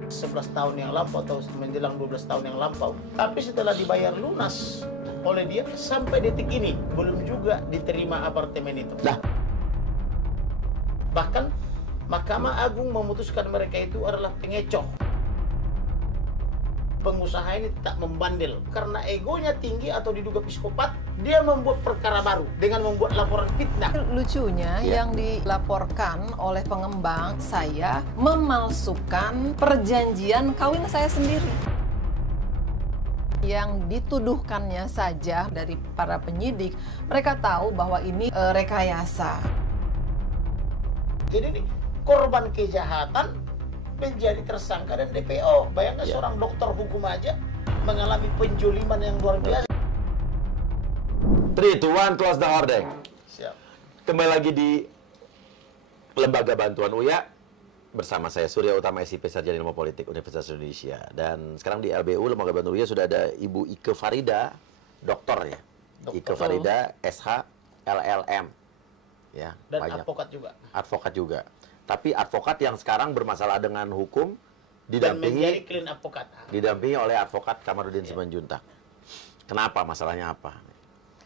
11 tahun yang lampau atau menjelang 12 tahun yang lampau. Tapi setelah dibayar lunas oleh dia, sampai detik ini belum juga diterima apartemen itu. Nah, bahkan Mahkamah Agung memutuskan mereka itu adalah pengecoh. Pengusaha ini tak membandel karena egonya tinggi atau diduga psikopat. Dia membuat perkara baru dengan membuat laporan fitnah. Lucunya yang dilaporkan oleh pengembang, saya memalsukan perjanjian kawin saya sendiri. Yang dituduhkannya saja dari para penyidik, mereka tahu bahwa ini rekayasa. Jadi ini korban kejahatan menjadi tersangka dan DPO. Bayangkan seorang dokter hukum aja mengalami penjoliman yang luar biasa. 3, 2, 1, close the hordeng. Siap. Kembali lagi di Lembaga Bantuan UYA bersama saya Surya Utama, SIP Sarjana Ilmu Politik Universitas Indonesia. Dan sekarang di LBU Lembaga Bantuan UYA sudah ada Ibu Ike Farida, dokter ya. Dokter. Ike Farida, SH, LLM. Ya, Dan banyak. advokat juga. Advokat juga. Tapi advokat yang sekarang bermasalah dengan hukum Dan menjadi didampingi clean advokat. oleh advokat Kamarudin Simanjuntak. Kenapa? Masalahnya apa?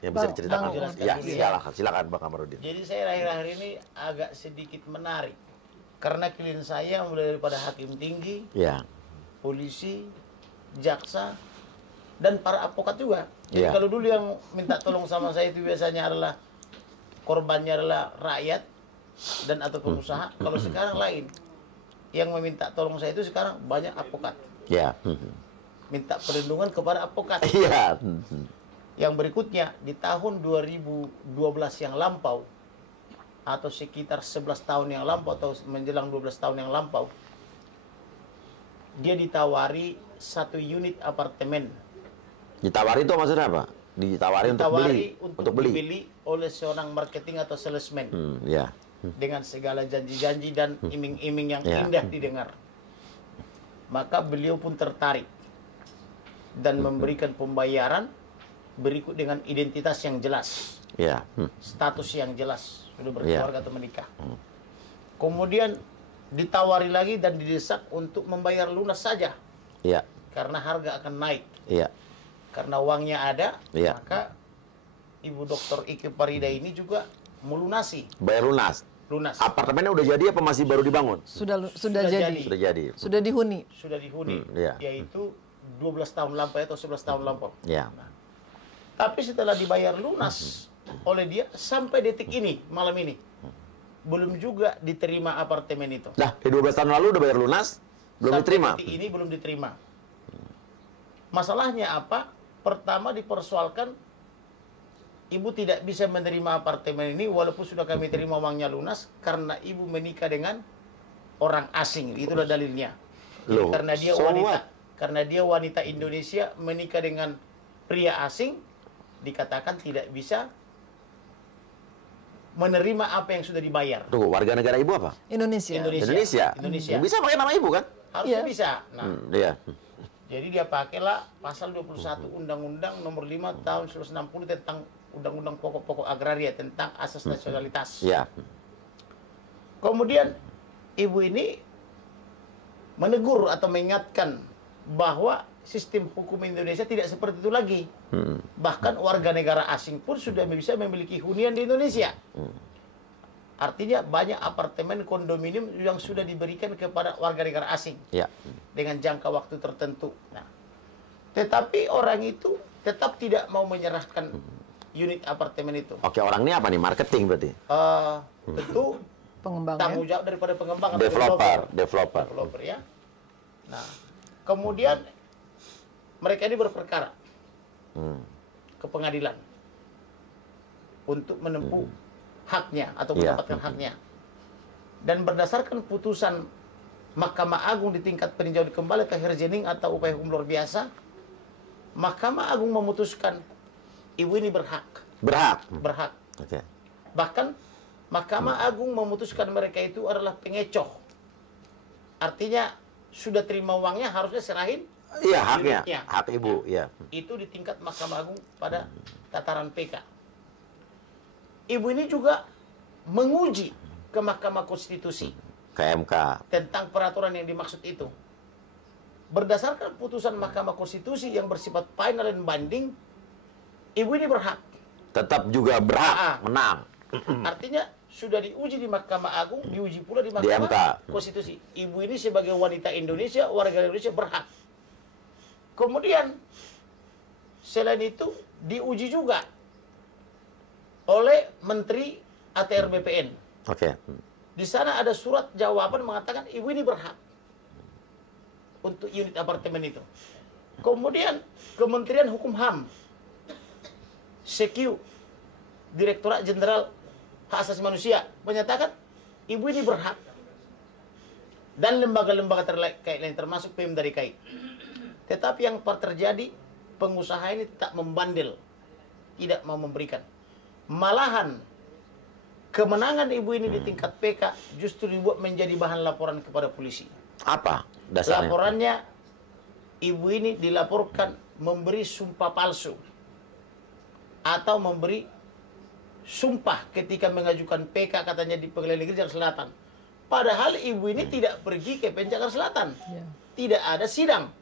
Yang bisa Bang, diceritakan? Bang, Ya, jelaskan. silakan Bang Kamarudin. Jadi saya akhir-akhir ini agak sedikit menarik. Karena klien saya mulai daripada hakim tinggi, Ya. polisi, jaksa, dan para advokat juga. Jadi Iya. kalau dulu yang minta tolong sama saya itu biasanya adalah korbannya adalah rakyat dan atau pengusaha. Kalau sekarang lain. Yang meminta tolong saya itu sekarang banyak advokat. Ya. Minta perlindungan kepada advokat. Iya. Yang berikutnya di tahun 2012 yang lampau atau sekitar 11 tahun yang lampau atau menjelang 12 tahun yang lampau, dia ditawari 1 unit apartemen. Ditawari itu maksudnya apa? Ditawari untuk beli. dibeli oleh seorang marketing atau salesman Ya. dengan segala janji-janji dan iming-iming yang Ya. indah didengar. Maka beliau pun tertarik dan memberikan pembayaran berikut dengan identitas yang jelas, Ya. status yang jelas, sudah berkeluarga atau menikah. Kemudian ditawari lagi dan didesak untuk membayar lunas saja Ya. karena harga akan naik. Ya. Karena uangnya ada, Iya. maka Ibu Dr. Ike Farida ini juga melunasi Bayar lunas. lunas. Apartemennya udah jadi apa masih baru dibangun? Sudah Sudah jadi. jadi. Sudah jadi. Sudah dihuni. Sudah dihuni, Iya. yaitu 12 tahun lampau atau 11 tahun lampau. Ya. Tapi setelah dibayar lunas oleh dia, sampai detik ini, malam ini, belum juga diterima apartemen itu. Nah, di 12 tahun lalu udah bayar lunas, belum Sampai diterima. detik ini belum diterima. Masalahnya apa? Pertama dipersoalkan, ibu tidak bisa menerima apartemen ini walaupun sudah kami terima uangnya lunas karena ibu menikah dengan orang asing. Itulah dalilnya. Jadi Loh, karena dia so wanita, what? karena dia wanita Indonesia menikah dengan pria asing, dikatakan tidak bisa menerima apa yang sudah dibayar. Tunggu, warga negara ibu apa? Indonesia. Indonesia. Indonesia. Bisa pakai nama ibu kan? Harusnya Iya. bisa. Nah, Iya. jadi dia pakailah pasal 21 Undang-Undang Nomor 5 Tahun 1960 tentang Undang-Undang Pokok-Pokok Agraria tentang asas nasionalitas. Iya. Kemudian ibu ini menegur atau mengingatkan bahwa sistem hukum Indonesia tidak seperti itu lagi. Bahkan warga negara asing pun sudah bisa memiliki hunian di Indonesia. Artinya banyak apartemen kondominium yang sudah diberikan kepada warga negara asing Iya. dengan jangka waktu tertentu. Nah, tetapi orang itu tetap tidak mau menyerahkan unit apartemen itu. Oke, orang ini apa nih? Marketing berarti? Tentu Pengembangnya. tanggung jawab daripada pengembang atau Developer. ya. Nah, kemudian mereka ini berperkara ke pengadilan untuk menempuh haknya atau Iya. mendapatkan haknya. Dan berdasarkan putusan Mahkamah Agung di tingkat peninjauan kembali ke Herjening atau upaya hukum luar biasa, Mahkamah Agung memutuskan ibu ini berhak. Berhak. Oke. Bahkan Mahkamah Agung memutuskan mereka itu adalah pengecoh. Artinya sudah terima uangnya harusnya serahin Iya, haknya. unitnya. Hak ibu, iya. Itu di tingkat Mahkamah Agung pada tataran PK. Ibu ini juga menguji ke Mahkamah Konstitusi Ke MK. tentang peraturan yang dimaksud itu. berdasarkan putusan Mahkamah Konstitusi yang bersifat final dan binding, ibu ini berhak. Tetap juga berhak menang. Artinya sudah diuji di Mahkamah Agung, diuji pula di Di Mahkamah MK. Konstitusi. Ibu ini sebagai wanita Indonesia, warga Indonesia berhak. Kemudian selain itu diuji juga oleh Menteri ATR BPN. Oke. Di sana ada surat jawaban mengatakan ibu ini berhak untuk unit apartemen itu. Kemudian Kementerian Hukum HAM, CQ, Direktorat Jenderal Hak Asasi Manusia menyatakan ibu ini berhak. Dan lembaga-lembaga terkait lain termasuk Pemda DKI. Tetapi yang terjadi, pengusaha ini tak membandel, tidak mau memberikan. Malahan kemenangan ibu ini di tingkat PK justru dibuat menjadi bahan laporan kepada polisi. Apa dasarnya? Laporannya, ibu ini dilaporkan memberi sumpah palsu atau memberi sumpah ketika mengajukan PK katanya di Pengadilan Negeri Jakarta Selatan. Padahal ibu ini tidak pergi ke Jakarta Selatan. Tidak ada sidang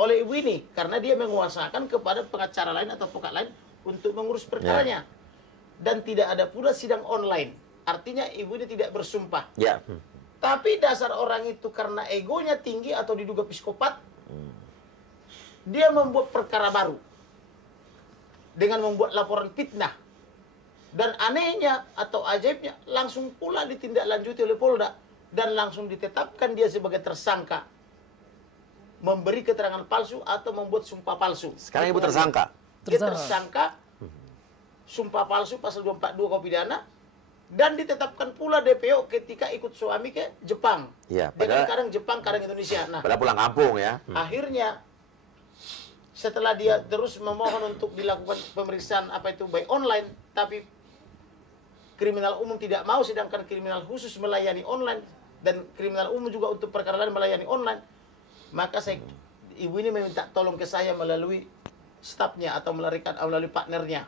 oleh ibu ini karena dia menguasakan kepada pengacara lain atau pekat lain untuk mengurus perkaranya. Dan tidak ada pula sidang online. Artinya ibu ini tidak bersumpah. Tapi dasar orang itu karena egonya tinggi atau diduga psikopat, dia membuat perkara baru dengan membuat laporan fitnah. Dan anehnya atau ajaibnya langsung pula ditindaklanjuti oleh Polda dan langsung ditetapkan dia sebagai tersangka memberi keterangan palsu atau membuat sumpah palsu. Sekarang ibu tersangka. Dia tersangka sumpah palsu pasal 242 KUH pidana dan ditetapkan pula DPO ketika ikut suami ke Jepang. Dengan kadang Jepang, kadang Indonesia. Nah, padahal pulang kampung ya. Akhirnya setelah dia terus memohon untuk dilakukan pemeriksaan apa itu by online, tapi kriminal umum tidak mau, sedangkan kriminal khusus melayani online dan kriminal umum juga untuk perkara lain melayani online. Maka ibu ini meminta tolong ke saya melalui stafnya atau melalui partnernya.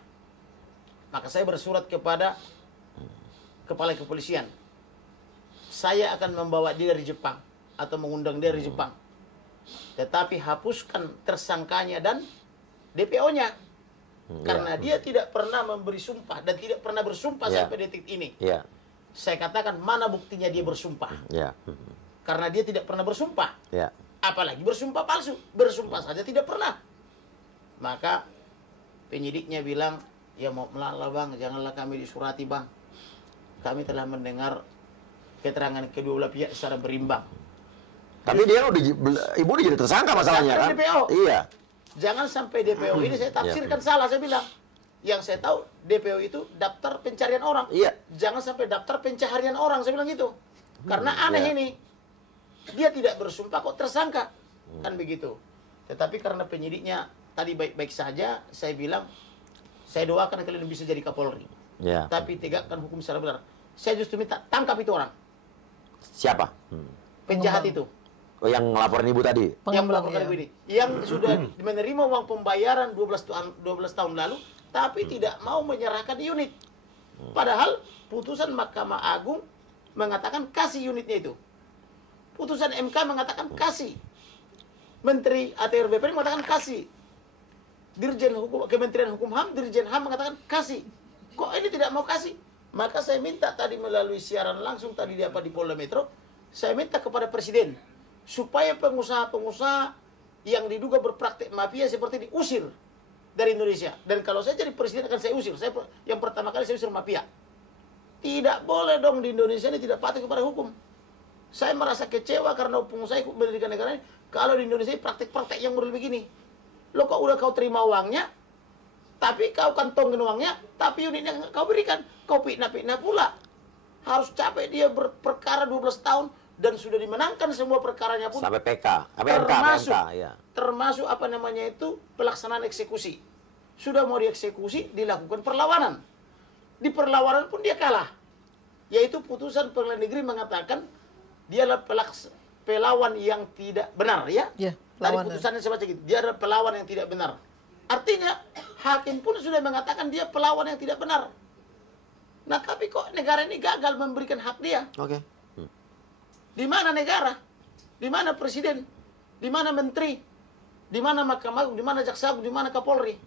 Maka saya bersurat kepada kepala kepolisian. Saya akan membawa dia dari Jepang atau mengundang dia dari Jepang. Tetapi hapuskan tersangkanya dan DPO-nya. Karena dia tidak pernah memberi sumpah dan tidak pernah bersumpah sampai detik ini. Saya katakan mana buktinya dia bersumpah. Karena dia tidak pernah bersumpah. Apalagi bersumpah palsu. Bersumpah saja tidak pernah. Maka penyidiknya bilang, ya mau melala bang, janganlah kami disurati bang. Kami telah mendengar keterangan kedua belah pihak secara berimbang. Tapi dia ibu udah jadi tersangka masalahnya kan? DPO. Iya. Jangan sampai DPO ini saya tafsirkan salah, saya bilang. Yang saya tahu DPO itu daftar pencarian orang. Jangan sampai daftar pencaharian orang, saya bilang gitu. Karena aneh ini. Dia tidak bersumpah kok tersangka. Kan begitu. Tetapi karena penyidiknya tadi baik-baik saja, saya bilang saya doakan kalian bisa jadi Kapolri. Tapi tegakkan hukum secara benar. Saya justru minta tangkap itu orang. Siapa? Penjahat itu. Oh, yang ngelaporin ibu tadi? Yang melaporkan ibu ini. Yang sudah menerima uang pembayaran 12 tahun lalu, tapi tidak mau menyerahkan unit. Padahal putusan Mahkamah Agung mengatakan kasih unitnya itu. Putusan MK mengatakan kasih. Menteri ATR BPN mengatakan kasih. Dirjen Hukum, Kementerian Hukum HAM, Dirjen HAM mengatakan kasih. Kok ini tidak mau kasih? Maka saya minta tadi melalui siaran langsung tadi di Polda Metro, saya minta kepada Presiden supaya pengusaha-pengusaha yang diduga berpraktik mafia seperti diusir dari Indonesia. Dan kalau saya jadi presiden akan saya usir. Yang pertama kali saya usir mafia. Tidak boleh dong di Indonesia ini tidak patuh kepada hukum. Saya merasa kecewa karena pengusaha ikut pendidikan negara ini. Kalau di Indonesia praktik-praktik yang model begini. Lo kok udah kau terima uangnya, tapi kau kantongin uangnya, tapi unitnya kau berikan. Kau fitnah-fitnah pula. Harus capek dia berperkara 12 tahun. Dan sudah dimenangkan semua perkaranya pun sampai PK, termasuk apa namanya itu pelaksanaan eksekusi. Sudah mau dieksekusi, dilakukan perlawanan. Di perlawanan pun dia kalah. Yaitu putusan Pengadilan Negeri mengatakan dia adalah pelawan yang tidak benar, ya. Tadi putusannya saya baca gitu. Dia adalah pelawan yang tidak benar. Artinya hakim pun sudah mengatakan dia pelawan yang tidak benar. Nah, tapi kok negara ini gagal memberikan hak dia? Di mana negara? Di mana presiden? Di mana menteri? Di mana Mahkamah Agung? Di mana Jaksa Agung? Di mana Kapolri?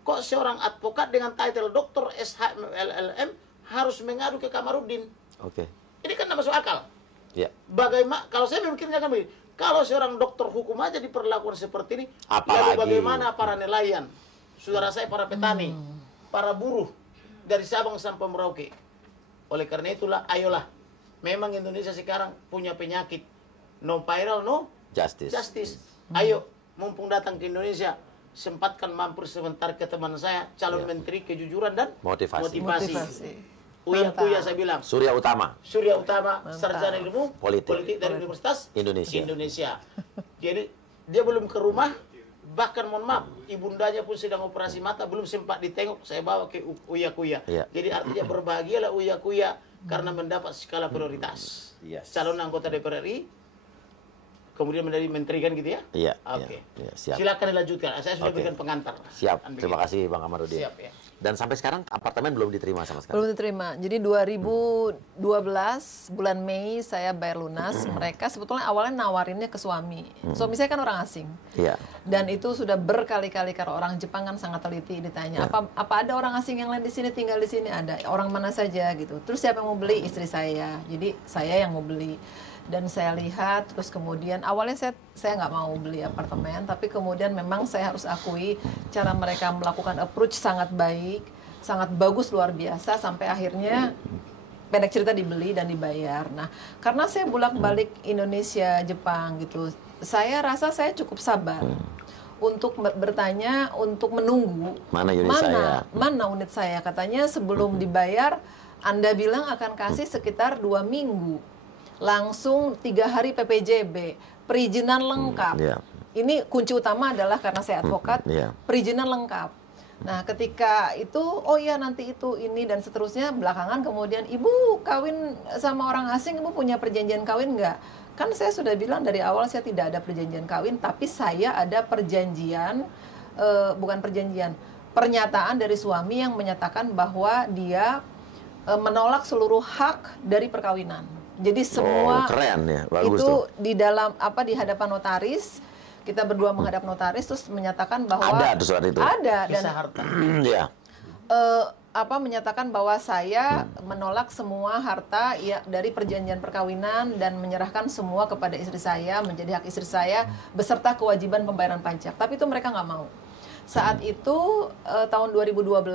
Kok seorang advokat dengan title doktor SHM LLM harus mengadu ke Kamarudin? Oke. Ini kan tidak masuk akal. Ya. Bagaimana? Kalau saya memikirnya kan begini. Kalau seorang dokter hukum aja diperlakukan seperti ini, Apalagi lalu bagaimana para nelayan, saudara saya para petani, para buruh dari Sabang sampai Merauke. Oleh karena itulah, ayolah. Memang Indonesia sekarang punya penyakit no viral, no justice. Ayo, mumpung datang ke Indonesia, sempatkan mampir sebentar ke teman saya, calon menteri kejujuran dan motivasi. Uya saya bilang. Surya Utama. Sarjana ilmu politik dari Universitas Indonesia. Jadi dia belum ke rumah, bahkan mohon maaf, ibundanya pun sedang operasi mata, belum sempat ditengok, saya bawa ke Uya. Jadi artinya berbahagialah Uya karena mendapat skala prioritas. Calon anggota DPR RI, kemudian menjadi menteri kan gitu ya? Iya. Oke. Iya, siap. Silakan dilanjutkan. Saya sudah berikan pengantar. Siap. Terima kasih Bang Kamarudin. Siap ya. Dan sampai sekarang apartemen belum diterima sama sekali. Belum diterima. Jadi 2012 bulan Mei saya bayar lunas. Mereka sebetulnya awalnya nawarinnya ke suami. Suami saya kan orang asing. Iya. Dan itu sudah berkali-kali karena orang Jepang kan sangat teliti ditanya, apa ada orang asing yang lain di sini tinggal di sini? Ada. Orang mana saja gitu. Terus siapa yang mau beli? Istri saya. Jadi saya yang mau beli. Dan saya lihat, terus kemudian awalnya saya nggak mau beli apartemen, tapi kemudian memang saya harus akui cara mereka melakukan approach sangat baik, sangat bagus, luar biasa, sampai akhirnya pendek cerita dibeli dan dibayar. Nah, karena saya bolak-balik Indonesia, Jepang gitu, saya rasa saya cukup sabar untuk bertanya, untuk menunggu mana unit saya. Katanya sebelum dibayar, Anda bilang akan kasih sekitar 2 minggu. Langsung 3 hari PPJB, perizinan lengkap. Ini kunci utama adalah karena saya advokat, perizinan lengkap. Nah, ketika itu, oh iya nanti itu, ini, dan seterusnya, belakangan kemudian, Ibu kawin sama orang asing, Ibu punya perjanjian kawin nggak? Kan saya sudah bilang dari awal saya tidak ada perjanjian kawin, tapi saya ada perjanjian, pernyataan dari suami yang menyatakan bahwa dia menolak seluruh hak dari perkawinan. Jadi semua keren ya, bagus itu tuh. di dalam di hadapan notaris, kita berdua menghadap notaris terus menyatakan bahwa ada tuh surat itu. Ada dan ya. Menyatakan bahwa saya menolak semua harta ya dari perjanjian perkawinan dan menyerahkan semua kepada istri saya, menjadi hak istri saya beserta kewajiban pembayaran pajak. Tapi itu mereka nggak mau. Saat itu tahun 2012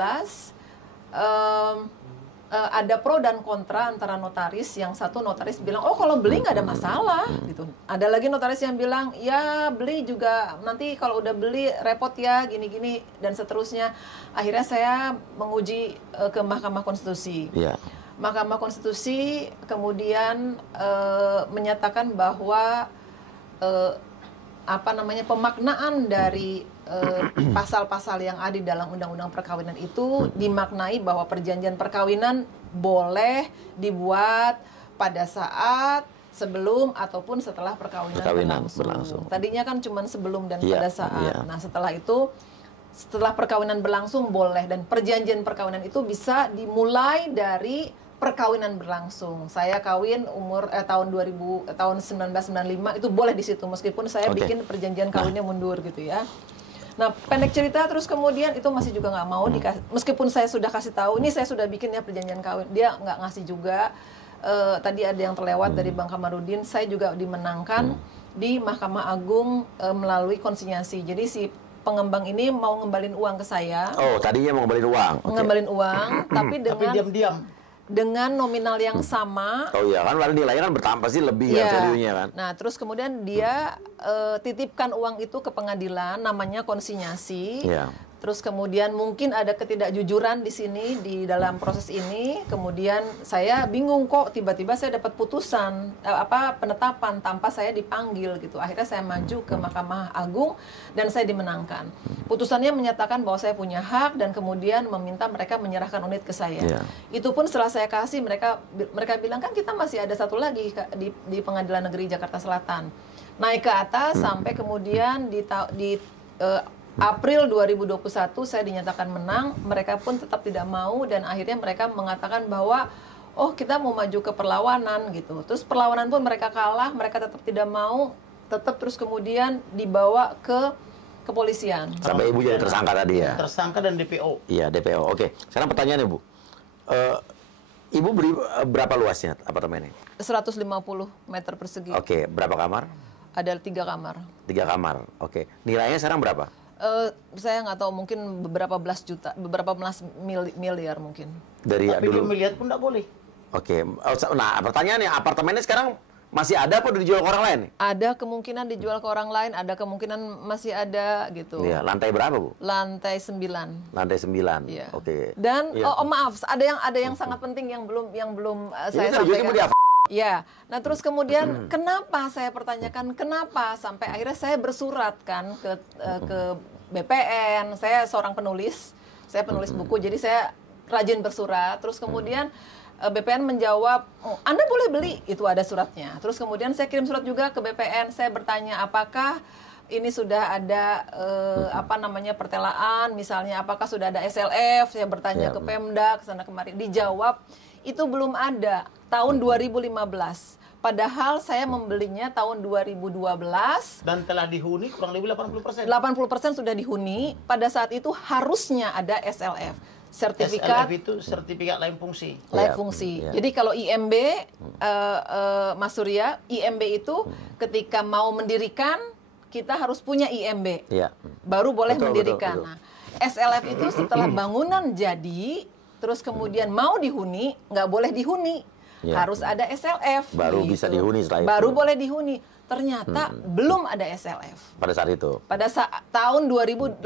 ada pro dan kontra antara notaris. Yang satu notaris bilang, oh kalau beli nggak ada masalah gitu. Ada lagi notaris yang bilang, ya beli juga nanti kalau udah beli repot ya gini-gini dan seterusnya. Akhirnya saya menguji ke Mahkamah Konstitusi. Mahkamah Konstitusi kemudian menyatakan bahwa pemaknaan dari pasal-pasal yang ada di dalam Undang-Undang Perkawinan itu dimaknai bahwa perjanjian perkawinan boleh dibuat pada saat sebelum ataupun setelah perkawinan berlangsung. Tadinya kan cuma sebelum dan pada saat. Nah, setelah itu, setelah perkawinan berlangsung boleh, dan perjanjian perkawinan itu bisa dimulai dari perkawinan berlangsung. Saya kawin tahun 1995 itu boleh di situ meskipun saya bikin perjanjian kawinnya mundur gitu ya. Nah, pendek cerita terus kemudian itu masih juga nggak mau dikasih, meskipun saya sudah kasih tahu ini saya sudah bikin ya perjanjian kawin, dia nggak ngasih juga. Tadi ada yang terlewat dari Bang Kamarudin, saya juga dimenangkan di Mahkamah Agung melalui konsinyasi. Jadi si pengembang ini mau ngembalin uang ke saya. Oh, tadinya mau ngembalin uang. Ngembalin uang, tapi diam-diam. Dengan nominal yang sama. Oh iya kan, lalu nilainya kan bertambah sih lebih ya value-nya kan. Nah, terus kemudian dia titipkan uang itu ke pengadilan, namanya konsinyasi. Terus kemudian mungkin ada ketidakjujuran di sini di dalam proses ini. Kemudian saya bingung kok tiba-tiba saya dapat putusan penetapan tanpa saya dipanggil gitu. Akhirnya saya maju ke Mahkamah Agung dan saya dimenangkan. Putusannya menyatakan bahwa saya punya hak dan kemudian meminta mereka menyerahkan unit ke saya. Itu pun setelah saya kasih, mereka bilang kan kita masih ada satu lagi di Pengadilan Negeri Jakarta Selatan. Naik ke atas sampai kemudian di April 2021 saya dinyatakan menang, mereka pun tetap tidak mau dan akhirnya mereka mengatakan bahwa oh kita mau maju ke perlawanan gitu. Terus perlawanan pun mereka kalah, mereka tetap tidak mau. tetap terus kemudian dibawa ke kepolisian. Sampai ibu jadi tersangka tadi ya? Tersangka dan DPO. Iya, DPO. Oke, sekarang pertanyaannya Bu. Ibu beli berapa luasnya apartemen ini? 150 meter persegi. Oke, berapa kamar? Ada 3 kamar. 3 kamar, oke. Nilainya sekarang berapa? Saya nggak tahu, mungkin beberapa belas miliar mungkin. Dari Tapi dulu. 2 miliar pun nggak boleh. Oke, nah pertanyaannya apartemennya sekarang masih ada apa udah dijual ke orang lain? Ada kemungkinan dijual ke orang lain, ada kemungkinan masih ada gitu. Iya, lantai berapa Bu? Lantai 9. Lantai 9. Iya. Oke. Dan Iya. maaf, ada yang sangat penting yang belum saya Ini tujuannya mau sampaikan. di Ya, nah terus kemudian kenapa saya pertanyakan kenapa sampai akhirnya saya bersurat kan ke BPN. Saya seorang penulis, saya penulis buku, jadi saya rajin bersurat. Terus kemudian BPN menjawab, Anda boleh beli, itu ada suratnya. Terus kemudian saya kirim surat juga ke BPN, saya bertanya apakah ini sudah ada pertelaan, misalnya apakah sudah ada SLF, saya bertanya ke Pemda, ke sana kemari, dijawab itu belum ada tahun 2015. Padahal saya membelinya tahun 2012 Dan telah dihuni kurang lebih 80%. 80% sudah dihuni. Pada saat itu harusnya ada SLF, sertifikat SLF itu sertifikat lain fungsi. layak Ya, fungsi. ya. Jadi kalau IMB, Mas Surya, IMB itu ketika mau mendirikan kita harus punya IMB, Iya. baru boleh Betul, mendirikan. betul. Nah, SLF itu setelah bangunan jadi, terus kemudian mau dihuni, nggak boleh dihuni. Ya. Harus ada SLF. Baru bisa dihuni setelah itu. Baru boleh dihuni. Ternyata belum ada SLF. Pada saat itu. Pada tahun 2015.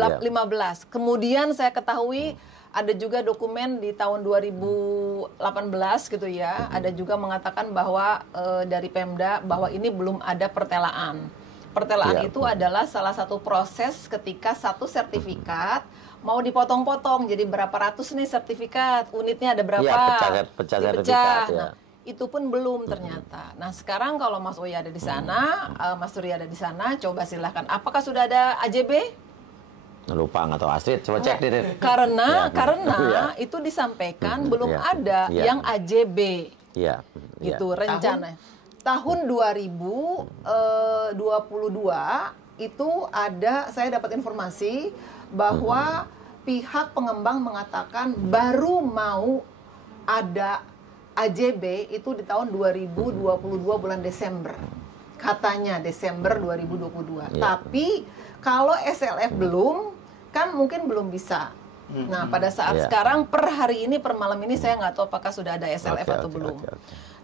Ya. Kemudian saya ketahui ada juga dokumen di tahun 2018 gitu ya. Ada juga mengatakan bahwa dari Pemda bahwa ini belum ada pertelaan. Pertelaan Ya. itu adalah salah satu proses ketika satu sertifikat mau dipotong-potong. Jadi berapa ratus nih sertifikat, unitnya ada berapa? Ya, pecah sertifikat. Ya. Nah, itu pun belum ternyata. Nah, sekarang kalau Mas Uya ada di sana, Mas Surya ada di sana, coba silahkan. Apakah sudah ada AJB? Lupa nggak tahu Astrid, coba cek deh. Karena Ya. itu disampaikan belum Ya. ada Ya. yang AJB. Iya. Gitu rencana. Tahun 2022 itu ada, saya dapat informasi bahwa pihak pengembang mengatakan baru mau ada AJB itu di tahun 2022 bulan Desember. Katanya Desember 2022. Ya. Tapi kalau SLF belum, kan mungkin belum bisa. Nah, pada saat Ya. sekarang per hari ini, per malam ini saya nggak tahu apakah sudah ada SLF atau belum. Oke.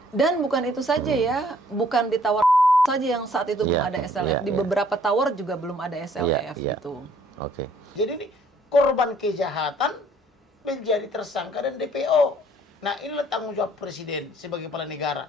Dan bukan itu saja ya, bukan di tower saja yang saat itu belum Ya, ada SLF. ya, Di ya. beberapa tower juga belum ada SLF Ya, ya. gitu. Oke. Jadi ini korban kejahatan menjadi tersangka dan DPO. Nah, inilah tanggung jawab Presiden sebagai kepala negara.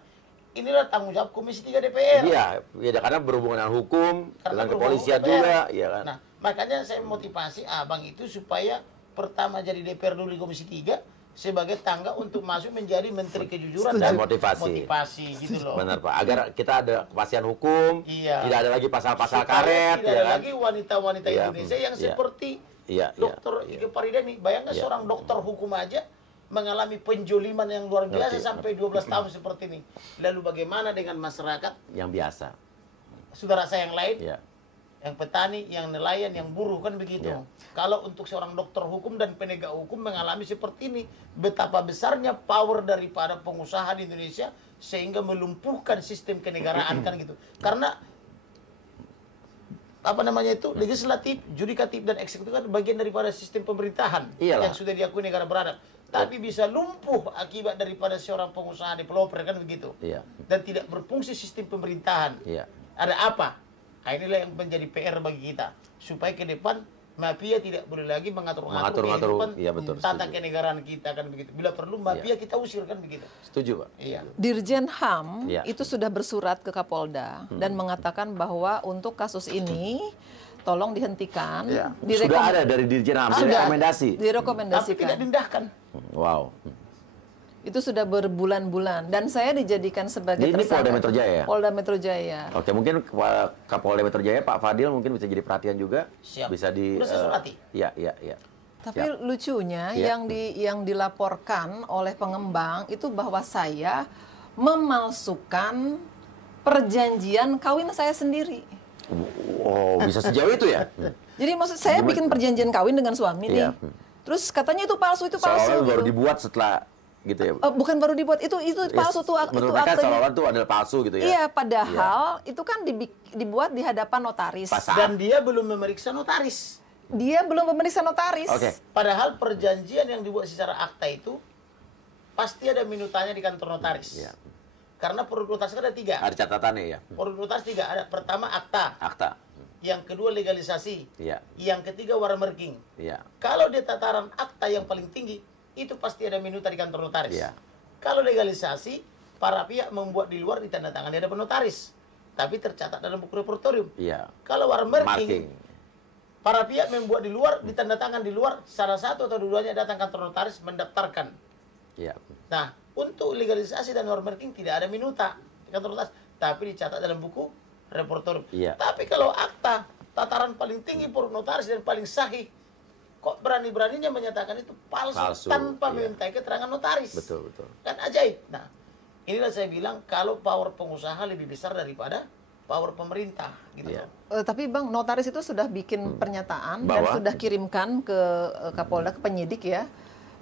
Inilah tanggung jawab Komisi 3 DPR. Iya, ya karena berhubungan dengan hukum, Karena dengan berhubungan kepolisian DPR. juga, ya kan. Nah, makanya saya motivasi abang itu supaya pertama jadi DPR dulu di Komisi 3 sebagai tangga untuk masuk menjadi Menteri Kejujuran Dan dan motivasi. gitu loh. Benar Pak, agar kita ada kepastian hukum, Iya. tidak ada lagi pasal-pasal Supaya karet, tidak ya ada kan. lagi wanita-wanita Iya, Indonesia yang iya. seperti Iya, Dokter iya. Ike Farida nih. Bayangkan Iya. seorang dokter hukum aja mengalami penjoliman yang luar biasa Ngerti. sampai 12 tahun seperti ini. Lalu bagaimana dengan masyarakat, Yang biasa. saudara saya yang lain, Ya. yang petani, yang nelayan, yang buruh, kan begitu. Iya. Kalau untuk seorang dokter hukum dan penegak hukum mengalami seperti ini, betapa besarnya power daripada pengusaha di Indonesia sehingga melumpuhkan sistem kenegaraan kan gitu. Karena apa namanya itu, legislatif, judikatif dan eksekutif kan bagian daripada sistem pemerintahan Iyalah. yang sudah diakui negara beradab. Tapi bisa lumpuh akibat daripada seorang pengusaha developer kan begitu. Iya. Dan tidak berfungsi sistem pemerintahan. Iya. Ada apa? Nah, inilah yang menjadi PR bagi kita supaya ke depan mafia tidak boleh lagi mengatur-ngatur kehidupan iya, betul, tata setuju. kenegaraan kita kan begitu. Bila perlu mafia kita usir kan begitu. Setuju, Pak. Iya. Dirjen HAM Ya. itu sudah bersurat ke Kapolda dan mengatakan bahwa untuk kasus ini tolong dihentikan. Ya. Sudah ada dari Dirjen HAM, sudah rekomendasi. Tapi tidak Direkomendasikan. diindahkan. Wow. Itu sudah berbulan-bulan dan saya dijadikan sebagai Ini tersangka. Polda Metro Jaya ya? Polda Metro Jaya. Oke, mungkin Kapolda Metro Jaya Pak Fadil mungkin bisa jadi perhatian juga. Siap. Bisa di Udah saya surati. Iya, iya, iya. Tapi lucunya Ya. yang dilaporkan oleh pengembang itu bahwa saya memalsukan perjanjian kawin saya sendiri. Oh, bisa sejauh itu ya? Jadi maksud saya bikin perjanjian kawin dengan suami nih. Iya. Terus katanya itu palsu, Seolah-olah baru gitu. dibuat setelah gitu ya. Bukan baru dibuat, itu palsu tuh, itu Menurut mereka aktenya. seolah-olah itu adalah palsu gitu ya. Iya, padahal itu kan dibuat di hadapan notaris. Pasal. Dan dia belum memeriksa notaris. Dia belum memeriksa notaris. Oke. Padahal perjanjian yang dibuat secara akta itu pasti ada minutanya di kantor notaris. Iya. Karena produk notaris kan ada 3. Ada catatannya ya. Produk notaris 3. Ada pertama akta, Akta. yang kedua legalisasi, Iya. yang ketiga watermarking. Iya. Kalau di tataran akta yang paling tinggi, itu pasti ada minuta di kantor notaris. Iya. Kalau legalisasi, para pihak membuat di luar ditandatangani ada notaris, tapi tercatat dalam buku repertorium. Iya. Kalau watermarking, Marking. para pihak membuat di luar, ditandatangan di luar, salah satu atau dua-duanya datang kantor notaris mendaftarkan. Iya. Nah, untuk legalisasi dan watermarking tidak ada minuta di kantor notaris, tapi dicatat dalam buku repertorium. Iya. Tapi kalau akta, tataran paling tinggi produk notaris dan paling sahih, kok berani-beraninya menyatakan itu palsu, tanpa iya. meminta keterangan notaris. Betul, betul. Kan ajaib. Nah, inilah saya bilang kalau power pengusaha lebih besar daripada power pemerintah gitu. Iya. Tapi Bang, notaris itu sudah bikin pernyataan dan Bahwa? sudah kirimkan ke Kapolda, ke penyidik ya,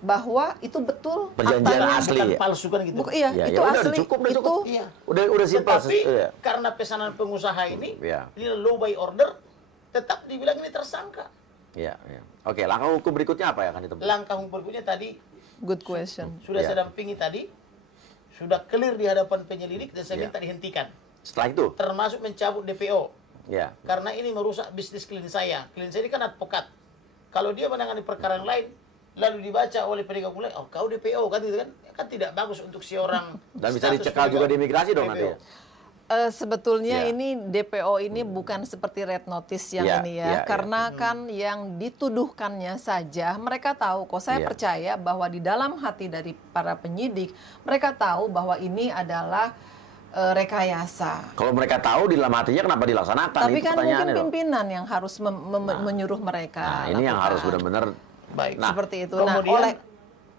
bahwa itu betul Perjanjian aktanya. asli. Bukan ya? palsu kan gitu. Iya, Ya, itu ya udah, asli. cukup. Itu Iya. Udah simpel. Tetapi Iya. karena pesanan pengusaha ini, Iya. ini low by order, tetap dibilang ini tersangka. Iya, iya. Oke, langkah hukum berikutnya apa ya akan ditempuh? Langkah hukum berikutnya tadi good question. sudah Iya. saya dampingi tadi, sudah clear di hadapan penyelidik dan saya Iya. minta dihentikan. Setelah itu? Termasuk mencabut DPO. Ya. Karena ini merusak bisnis klien saya. Klien saya ini kan advokat. Kalau dia menangani perkara yang lain, lalu dibaca oleh penegak hukum lain, oh kau DPO kan gitu kan? Kan tidak bagus untuk si orang. Dan bisa status dicekal juga penegak di imigrasi dong DPO. nanti ya? Sebetulnya Iya. ini DPO ini bukan seperti red notice yang Iya, ini iya, ya, iya. karena kan yang dituduhkannya saja mereka tahu kok. Saya Iya. percaya bahwa di dalam hati dari para penyidik mereka tahu bahwa ini adalah rekayasa. Kalau mereka tahu di dalam hatinya kenapa dilaksanakan? Tapi Itu kan mungkin pertanyaannya dong. pimpinan yang harus menyuruh mereka. Nah, ini yang lakukan. harus benar-benar Baik. Nah, Seperti itu. Kemudian oleh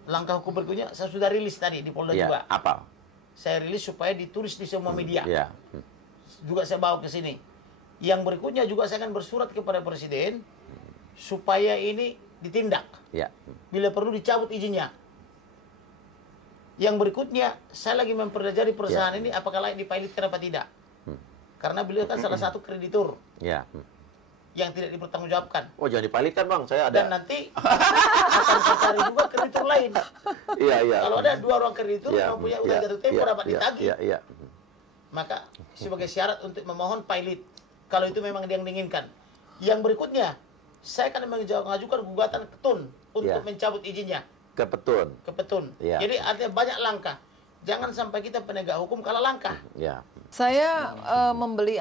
langkah hukum berikutnya saya sudah rilis tadi di Polda ya, juga. apa? Saya rilis supaya ditulis di semua media. Ya. Juga saya bawa ke sini. Yang berikutnya juga saya akan bersurat kepada Presiden supaya ini ditindak. Ya. Bila perlu dicabut izinnya. Yang berikutnya, saya lagi mempelajari perusahaan ini apakah layak dipilotkan apa tidak. Karena beliau kan salah satu kreditur Ya. yang tidak dipertanggungjawabkan. Oh, jangan dipilotkan, Bang. Saya Dan ada. nanti akan saya cari juga kreditur lain. Iya, iya. Kalau ada 2 orang kreditur Iya, yang punya iya, utang jatuh tempo iya, dapat iya, ditagih, Iya, iya. maka sebagai syarat untuk memohon pilot. Kalau itu memang dia yang diinginkan. Yang berikutnya, saya akan mengajukan gugatan ketun untuk Iya. mencabut izinnya. Kepetun. Ke petun. Iya. Jadi artinya banyak langkah. Jangan sampai kita penegak hukum kalah langkah. Ya. saya membeli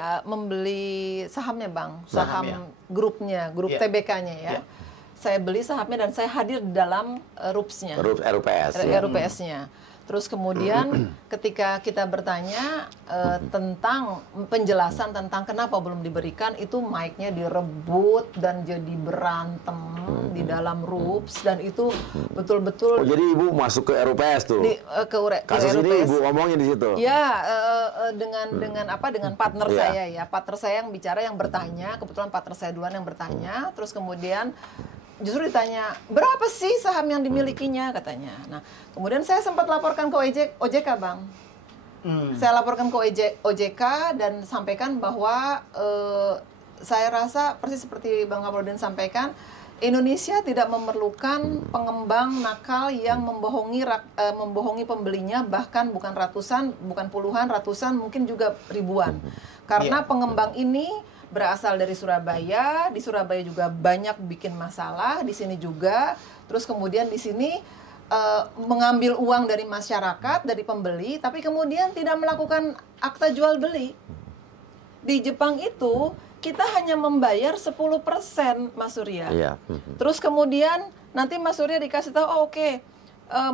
sahamnya Bang, saham Sahamnya. grupnya, grup Iya. TBK-nya ya. Iya. Saya beli sahamnya dan saya hadir di dalam RUPS-nya. RUPS. ya. RUPS-nya. Terus kemudian ketika kita bertanya tentang penjelasan tentang kenapa belum diberikan, itu mic-nya direbut dan jadi berantem di dalam RUPS, dan itu betul-betul Oh, jadi Ibu masuk ke RUPS tuh. ke Kasus ini RUPS. Ibu ngomongin di situ. Ya, dengan partner Iya. saya ya, partner saya yang bicara, yang bertanya, kebetulan partner saya duluan yang bertanya, terus kemudian justru ditanya, berapa sih saham yang dimilikinya, katanya. Nah, kemudian saya sempat laporkan ke OJK, Bang. Saya laporkan ke OJK dan sampaikan bahwa saya rasa persis seperti Bang Kamarudin sampaikan, Indonesia tidak memerlukan pengembang nakal yang membohongi pembelinya, bahkan bukan ratusan, bukan puluhan, ratusan, mungkin juga ribuan. Karena pengembang ini berasal dari Surabaya, di Surabaya juga banyak bikin masalah, di sini juga. Terus kemudian di sini mengambil uang dari masyarakat, dari pembeli, tapi kemudian tidak melakukan akta jual beli. Di Jepang itu kita hanya membayar 10%, Mas Surya. Iya. Terus kemudian nanti Mas Surya dikasih tahu, oh, oke,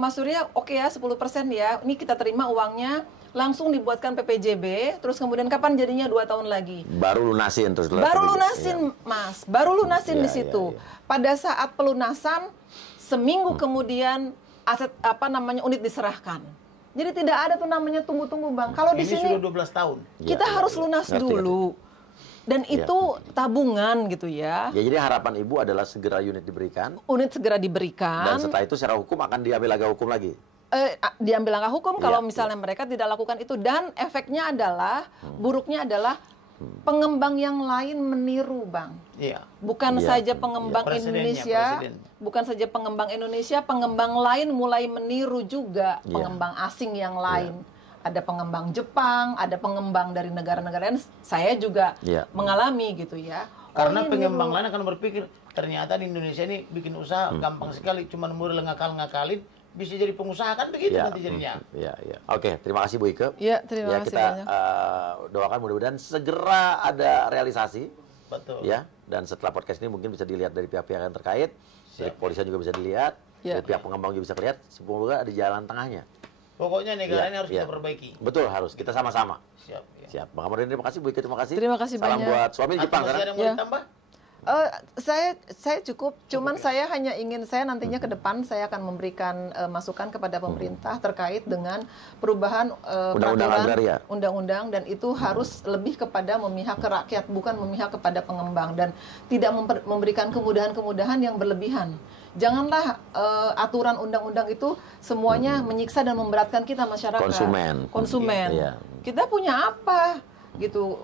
Mas Surya oke ya 10% ya, ini kita terima uangnya, langsung dibuatkan PPJB, terus kemudian kapan jadinya 2 tahun lagi? Baru lunasin terus. Baru lunasin, Mas, baru lunasin Iya, di situ. iya, iya. Pada saat pelunasan, seminggu kemudian aset unit diserahkan. Jadi tidak ada tuh namanya tunggu-tunggu, Bang. Kalau di Ini sini sudah 12 tahun. kita Iya, harus iya. lunas Ngerti, dulu. Dan itu tabungan gitu ya. Ya, jadi harapan Ibu adalah segera unit diberikan. Unit segera diberikan. Dan setelah itu secara hukum akan diambil langkah hukum lagi. Diambil langkah hukum Iya, kalau misalnya mereka tidak lakukan itu. Dan efeknya adalah, buruknya adalah pengembang yang lain meniru, Bang. Iya. Bukan Iya. saja pengembang Indonesia, bukan saja pengembang Indonesia, pengembang lain mulai meniru juga Iya. pengembang asing yang lain. Ada pengembang Jepang, ada pengembang dari negara-negara lain. Saya juga Iya. mengalami gitu ya. Karena ini pengembang niru. lain akan berpikir ternyata di Indonesia ini bikin usaha gampang sekali, cuma modal ngakal-ngakalin bisa jadi pengusaha, kan begitu Ya. nanti jadinya. Ya. Oke, terima kasih Bu Ike. Ya, terima kasih kita banyak. doakan mudah-mudahan segera ada realisasi. Betul. Ya, dan setelah podcast ini mungkin bisa dilihat dari pihak-pihak yang terkait, dari kepolisian juga bisa dilihat, Ya. dari pihak pengembang juga bisa lihat, semoga ada jalan tengahnya. Pokoknya negara Ya, ini harus ya. kita perbaiki. Betul, harus kita sama-sama. Siap. Ya. Siap. Bang Kamarudin, terima kasih. Bu Ike, terima kasih. Terima kasih Salam banyak. buat suami di Atau Jepang masih sana. ada yang mau Ya. ditambah? Saya cukup, cuman saya hanya ingin, saya nantinya ke depan saya akan memberikan masukan kepada pemerintah terkait dengan perubahan Undang-undang peraturan agraria. undang-undang, dan itu harus lebih kepada memihak ke rakyat, bukan memihak kepada pengembang, dan tidak memberikan kemudahan-kemudahan yang berlebihan. Janganlah aturan undang-undang itu semuanya menyiksa dan memberatkan kita masyarakat. Konsumen. Iya. Kita punya apa? Gitu.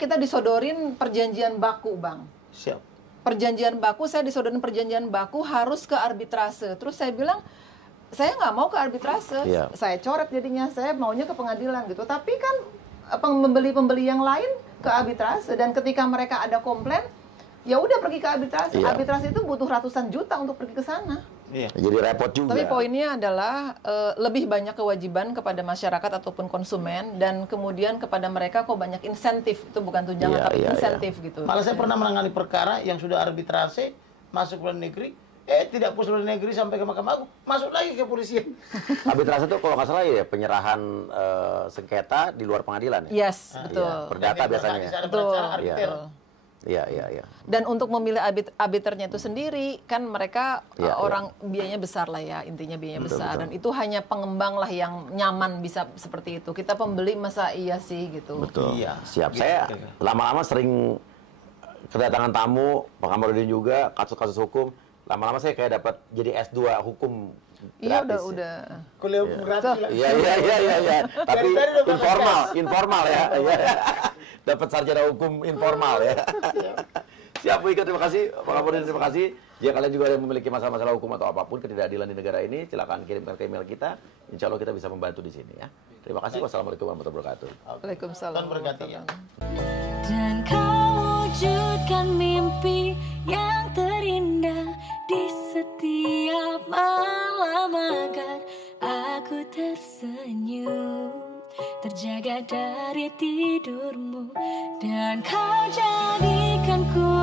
Kita disodorin perjanjian baku, Bang. Siap. Perjanjian baku, saya disodorin perjanjian baku harus ke arbitrase. Terus saya bilang, saya nggak mau ke arbitrase, Iya. saya coret jadinya, saya maunya ke pengadilan gitu. Tapi kan pembeli-pembeli yang lain ke arbitrase, dan ketika mereka ada komplain, ya udah pergi ke arbitrase. Iya. Arbitrase itu butuh ratusan juta untuk pergi ke sana. Iya. Jadi repot juga. Tapi poinnya adalah lebih banyak kewajiban kepada masyarakat ataupun konsumen, dan kemudian kepada mereka kok banyak insentif, itu bukan tunjangan Iya, tapi iya, insentif gitu. Malah saya pernah menangani perkara yang sudah arbitrase masuk luar negeri, tidak puas luar negeri sampai ke Mahkamah Agung, masuk lagi ke polisian. Arbitrase itu kalau nggak salah ya penyerahan sengketa di luar pengadilan ya. Yes, betul. Iya, perdata biasanya. Ada Betul. pengacara arbiter. Iya. Dan untuk memilih arbiternya itu sendiri, kan mereka Iya, orang biayanya besar lah ya, intinya biayanya Betul, besar. betul. Dan itu hanya pengembang lah yang nyaman bisa seperti itu. Kita pembeli masa iya sih gitu. Betul. Iya. Siap. Gitu, Saya gitu. lama-lama sering kedatangan tamu, Pak Kamarudin juga, kasus-kasus hukum. Lama-lama saya kayak dapat jadi S2 hukum Iya, gratis ya. udah. Kuliah gratis lah. Iya. Tapi Dari tadi udah informal ya. Iya. Dapat sarjana hukum informal ya. Siap Bu Ika, terima kasih. Pak Kamarudin, terima kasih. Jika kalian juga ada yang memiliki masalah-masalah hukum atau apapun ketidakadilan di negara ini, silakan kirimkan ke email kita. Insya Allah kita bisa membantu di sini ya. Terima kasih. Wassalamualaikum warahmatullahi wabarakatuh. Waalaikumsalam. Tuhan berkati ya. Dan kau wujudkan mimpi yang terindah di setiap malam agar aku tersenyum, terjaga dari tidurmu, dan kau jadikan ku